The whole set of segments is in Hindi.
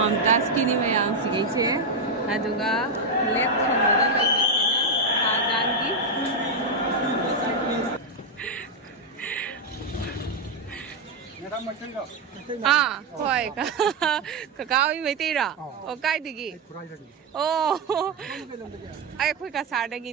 ममताज़की नि मयाम सिगीसे अदुगा लेफ्ट थंबगा शाहजहान की होय ककावी मैतेरा ओ कायदगी ओ आई खोय कासारदगी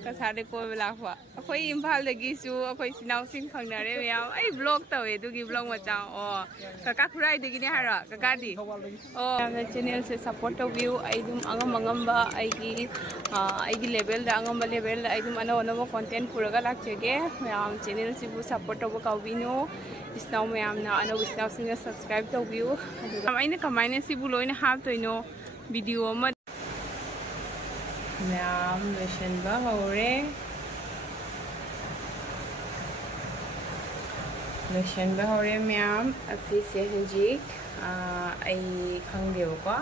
कसारे कोई लाखवा अखोई इम्फाल दगी अखोई सिनाउसिंग फंगनरे मैम आई ब्लॉग तवे दुगी ब्लॉग मचा ओ कका खुराई दगी ने हारा ककादी ओ चैनल से सपोर्ट तौबिउ आई दुम अंगम अंगमबा आईगी लेवल दा अंगम लेवल आई दुम अनो अनो कंटेंट पुरगा लाक्चेगे मैम चैनल सिबु सपोर्ट तौब काउबिनो इस्नाउ मैम ना अनो इस्नाउ सिंग सब्सक्राइब तौबिउ आइने कमाइने सिबु लोइने हाब तोइनो वीडियो अमा मैम लोशनबा हौरे मैम असीसे हजिक आई खंगदेबको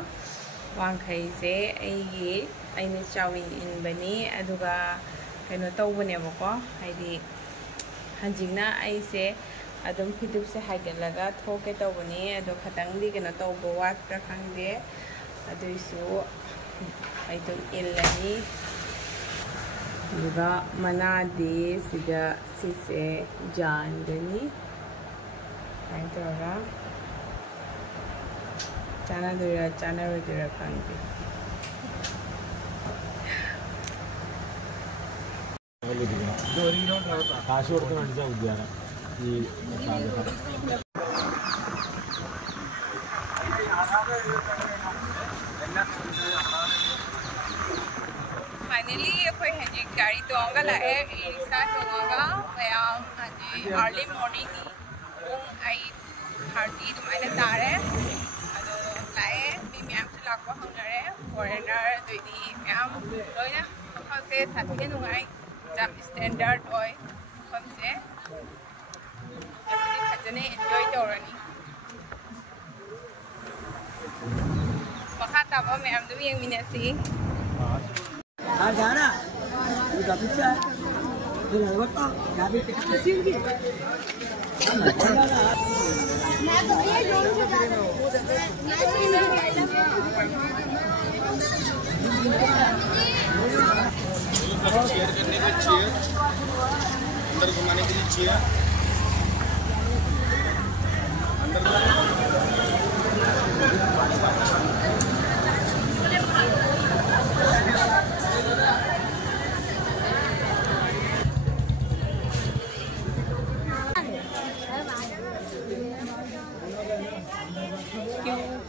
वांखैसे आईगी आइने चाविन इनबनी अदुगा कनो तौबनेबको हाइदि हजिकना आइसे अदुम फिदुब से हाइगलगा थोके तौबनी अदो खतंगदि कनो तौबो वाटप्रा खंगदे अदुइसु आइटम इल्लानी दुगा मनादे सिदा सिसे जानगनी आइतोरा चाना दुरा खांगे काशी वरती म्हणजे उद्याना ही फाइनली अखोई हजी गाड़ी तोंगा लाए रिक्शा तोंगा मैम हजी अर्ली मॉर्निंग आई 30 दुमाइना तारे अदो लाए मी मैम से लाको हंगरे फॉरेनर दोइदी मैम लोइना हमसे साथी नुगाई जब स्टैंडर्ड ओय हमसे असली खजने एंजॉय तौरनी मखा ताबा मैम दु यंगमिनसी जाना उधर पीछे इधर बता यहाँ पे किसी की मैं तो ये जोन से जा रहा हूँ शेयर करने में चेयर अंदर घुमाने के लिए चेयर अंदर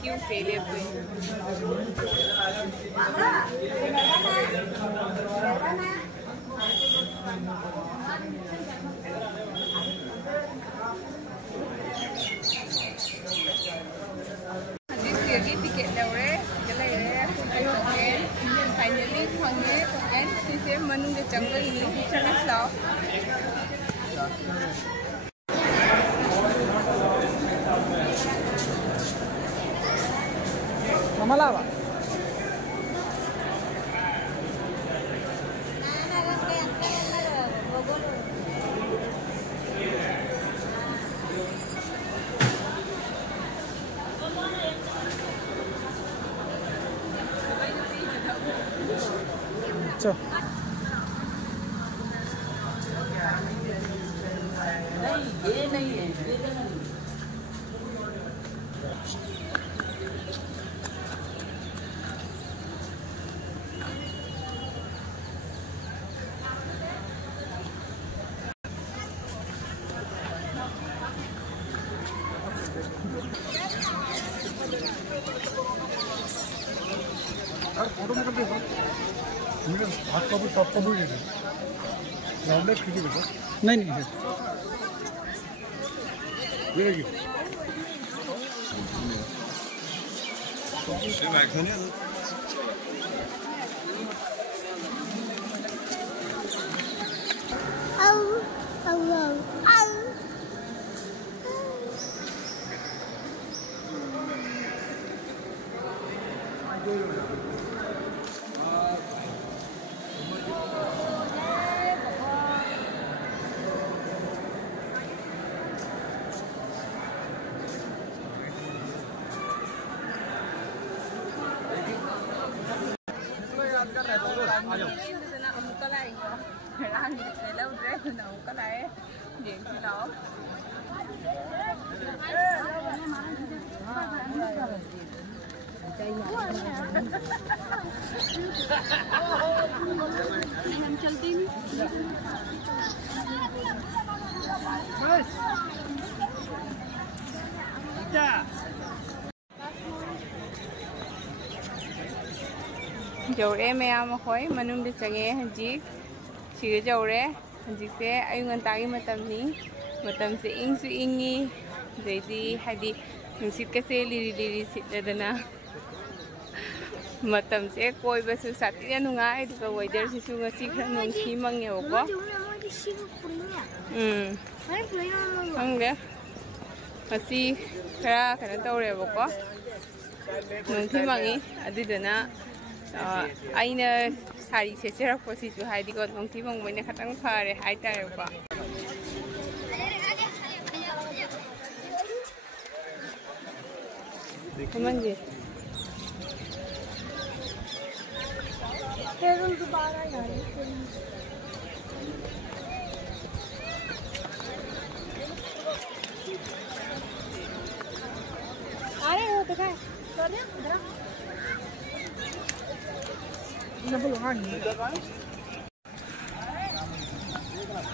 क्यों फेलियर हुई टिकट लौरे फाइनली फंगे सिसे मनुंगे चंगनी चंगस लाओ Malava. अच्छा नहीं ये नहीं है हाथ कभी टॉप कभी नहीं खींची बेटा नहीं ये देखिए अमुक लाएगा लौद्रे अमुक लाए येंगी लाओ हम चलते नहीं जौरे मैम अखोई मनुंग दे चंगे हंजी सिगे जौरे हंजी से अयुंगन तागी मतमनी मतम से इंग सु इंगी देदी हदी नुसित के से लिरी लिरी सिटदना मतम से कोई बसु सातिया नुंगाई दुगा वेदर सिसु ngasi khra nong si mangne ko hangde ngasi khra khana tawre ko nong thi mangi adidana aina sari se chera ko si ju haidi ko nong thi mang moine khatang phare hai tare ko Kamanji फिर दोबारा यार अरे वो तो क्या कर दे इधर सब लोग आ नहीं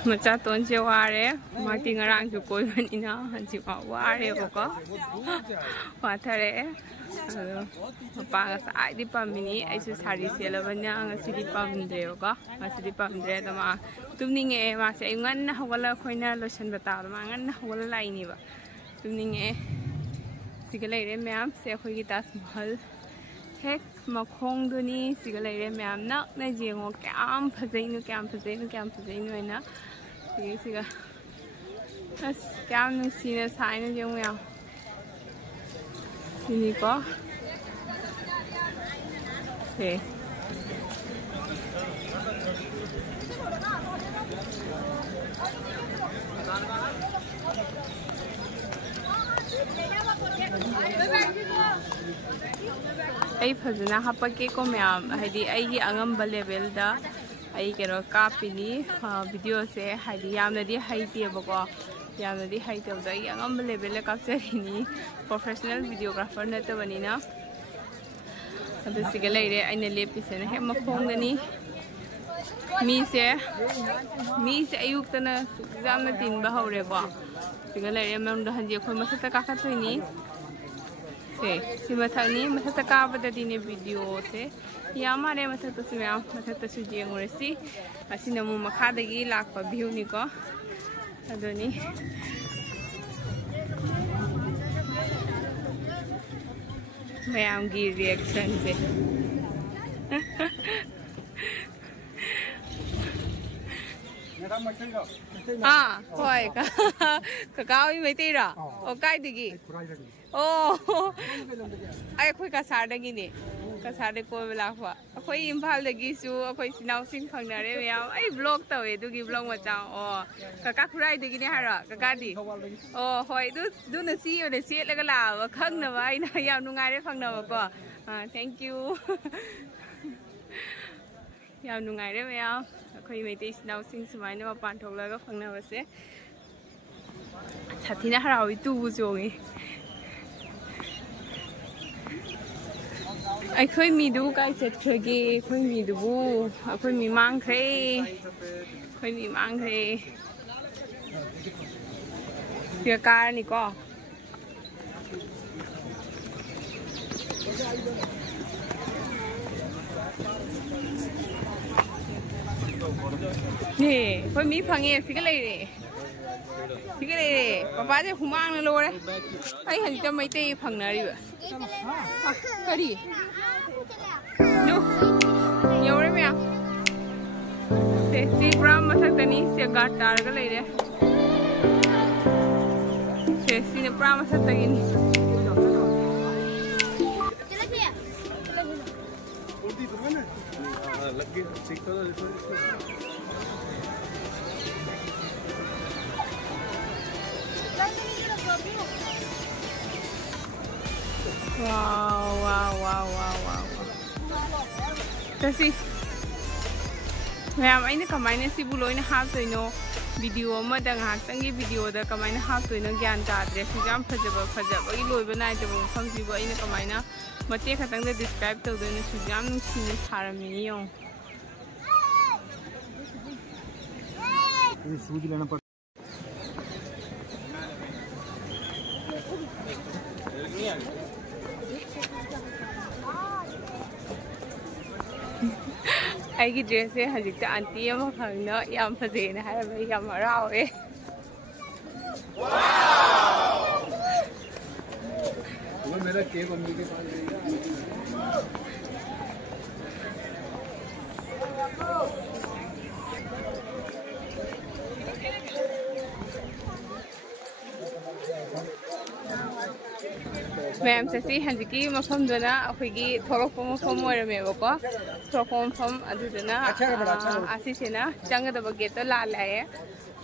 मचा तोन से वारे माटी ngarang ju koi bani na hanji ma ware ko wathare pa ga sai di pamini ai su sari sela banya ngasi di pamde ko ngasi di pamde da ma tumninge ma se ngan na hawala khoina lotion bata ma ngan na hawala lai ni ba tumninge sigale re myam se khoi gi tas mahal hek makhong duni sigale re myam na na jengo kyam phajainu na siga as kyam nu sina sai na jeng myam sini ko se ai phajana hapake ko myam haidi ai gi angamba level da ai kero kapini video se haidi yamna di haiti bako yamna di haiti da ai angamba level la capture ni professional videographer na to banina adu sigale re aina lepise na he makhong dani mi se ayuk tana exam na tin ba hore ba sigale re mam da hanje khoi masata ka ka toini से सिमा थानी मथता काबदा दिने वीडियो से यामारे मथता सिमा मथता सुजेंगोरेसी असिना मु मखादगी लाखपा भ्यू नि को अदोनी मैम की रिएक्शन से हाँ होय काकावी मैतेरा ओ काइदगी ओ आई खोई कासारदगी कासारदे कोय लाखवा अखोई इम्फाल दगी सु अखोई सिनाउसिन खंगनारे मैम आई ब्लॉग तवे दुगी ब्लॉग मचा ओ काका खुराई दगी ने हारा काका दी ओ होय दु न सी ओ ने सेट लगा लावा खंगनवा आइना याम नुंगारे खंगनवा को थैंक यू याम नुंगारे मैम अखोई मैते सिनाउसिन सुमाइना मपान थोलगा खंगनवसे साथीना हरावी तुबु जोंगे अखोई मीदु काय चटखगे अखोई मीदुबु अखोई मी मांगख्रे अखोई मी मांगख्रे पिया कार नि को ने अखोई मी फंगे सिगले रे पापा जे हुमांग न लोरे आई हन त मैते फंगनारिबा करी नो यौरे म्या से सी ग्राम मथक्तनी से गाट तारगा लेरे से सी ने प्राम मथक्तगिनी लग सीखता wow. Kasi मैम अने कमायना सिबु लोइना हापतोइनो video अमदा ngahaktangi video da kamaina haptoino gyan tadre sijam fajaba gi loiba naidaba mafam sibu aina kamaina mate khatang da describe tawdoino sijam nungsini tharamini yong ये सूज लेना पड़ आईगी ड्रेस से हजिक आंटी अमा खंगना याम फजेना है भाई याम हरावे वो मेरा केक मम्मी के पास मैम से हजिकी मफम दना अखोगी थोरक मफम ओरमेबको थोरक मफम अदुदना आसीसेना चंगदब गेट ला लाए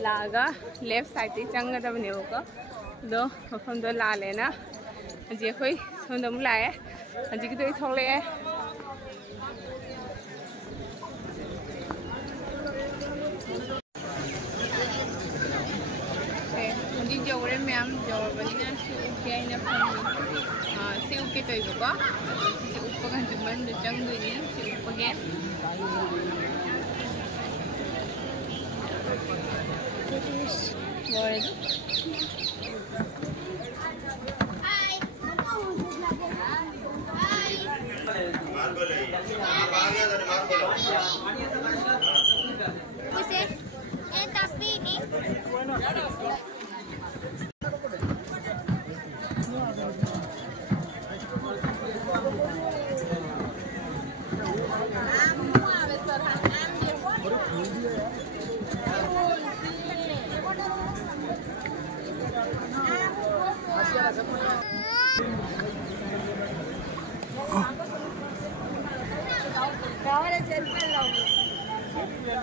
लागा लेफ्ट साइड ती चंगदबनेबको दो मफम दो ला लेना हजि अखोई सोंदम लाए हजिकी दो थोले हजि जौरे मैम जौरबनिना के आइना से उके तो इबको से उपगन जुमन द चंगदुनी से उपगे Lord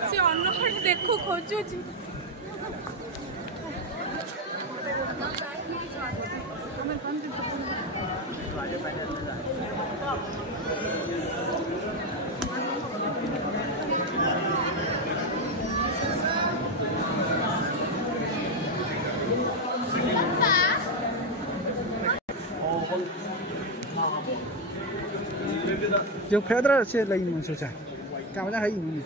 से अन्य देखो खोजो जो फेदर से लई मन सोचा कामना है नी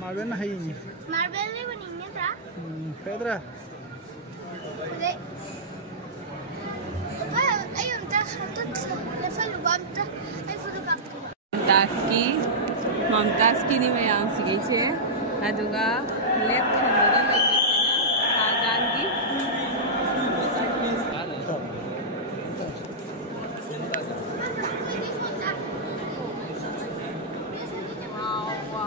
मार्बल है नी मार्बल ने बनी है था feather ay unta hatot na falubam ta ay photograph Mamtaski ni mayang sige che aduga left handaga sajangi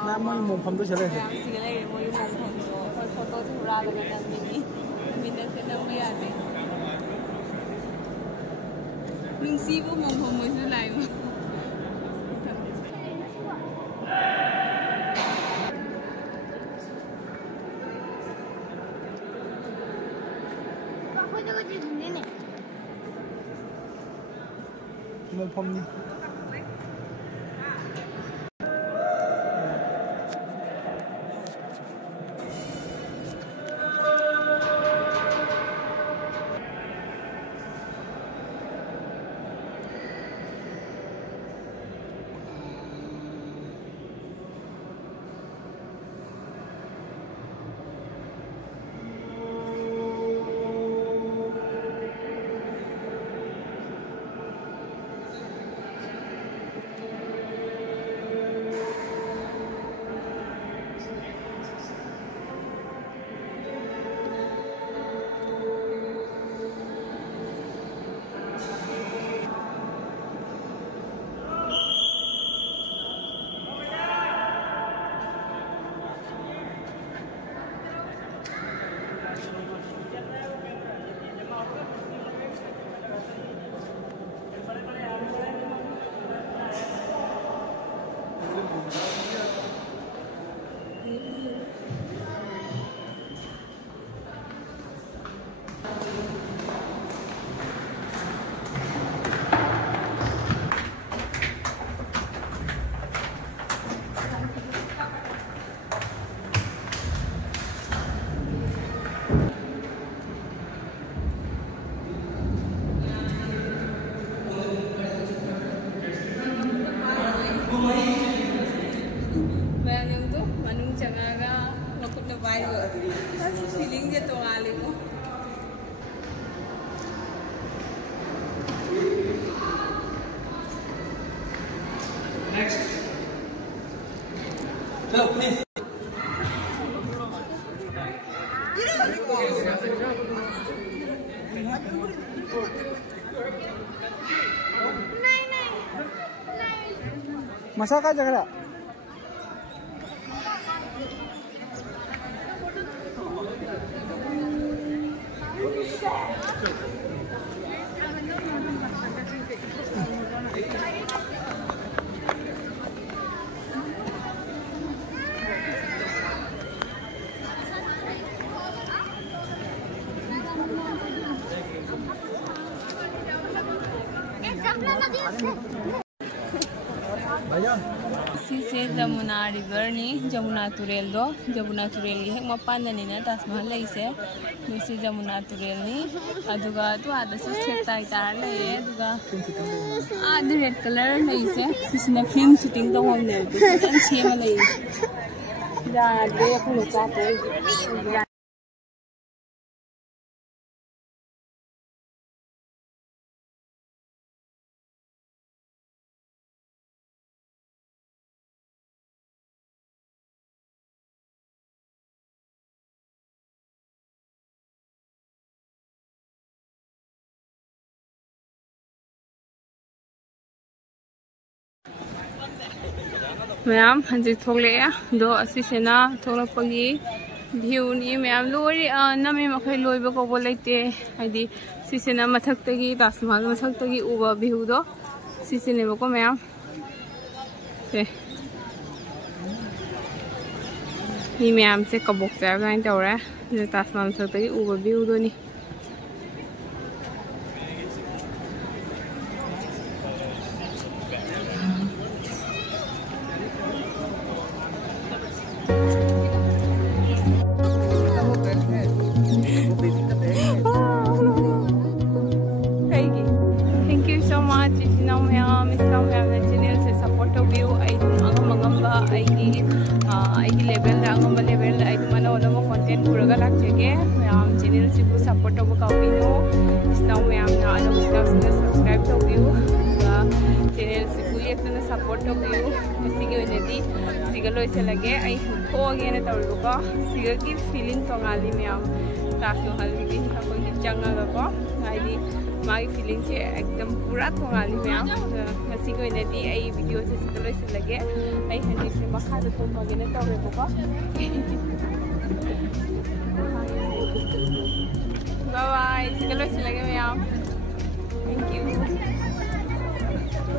na mo mong pham do chale sige le mo yu mong pham do photo thura daga nang mini minda se na me ate nungsi bu mong pham mo su lai mo mong pham ni Mize तो आले को चलो प्लीज मसा का झगड़ा से जमुना रिवर नी जमुना तुरेल दो जमुना तुरेल की हेक मपानदनी ना ताजमहल लेसे निसे जमुना तुरेल नी अदुगा तो आदा से सेटाई तार ले अदुगा आदि रेड कलर लेसे सिसना फिल्म शूटिंग तो हमने तो छेमा ले जा दे को चाते मैम हजी थोले दो असीसेना थोलपगी व्यू नी मैम लोरी नमे मखै लोइबा को बोलैते हाइदी सिसेना मथक्तगी ताजमहल मथक्तगी उबा व्यू दो सिसेनेबो को मैम ते नी मैम से कबोक जा गाइन तौरे ताजमहल मथक्तगी उबा व्यू दो नी सपोर्ट तब काउबीनो इस्लाम मैम सब्सक्राइब तौबियो चैनल से सपोर्ट तौबियो लोइसलगे आई थोगे तौरको सिगी फीलिंग तोंगाली मैम ताजमहल की चंगाको हाइदी मागी फीलिंग से एकदम पूरा तोंगाली मैम आई वीडियो से लोइसलगे आई हनी से मखा थोगे तौरेबको Bye bye. Sige, lois lagi mo yan. Thank you.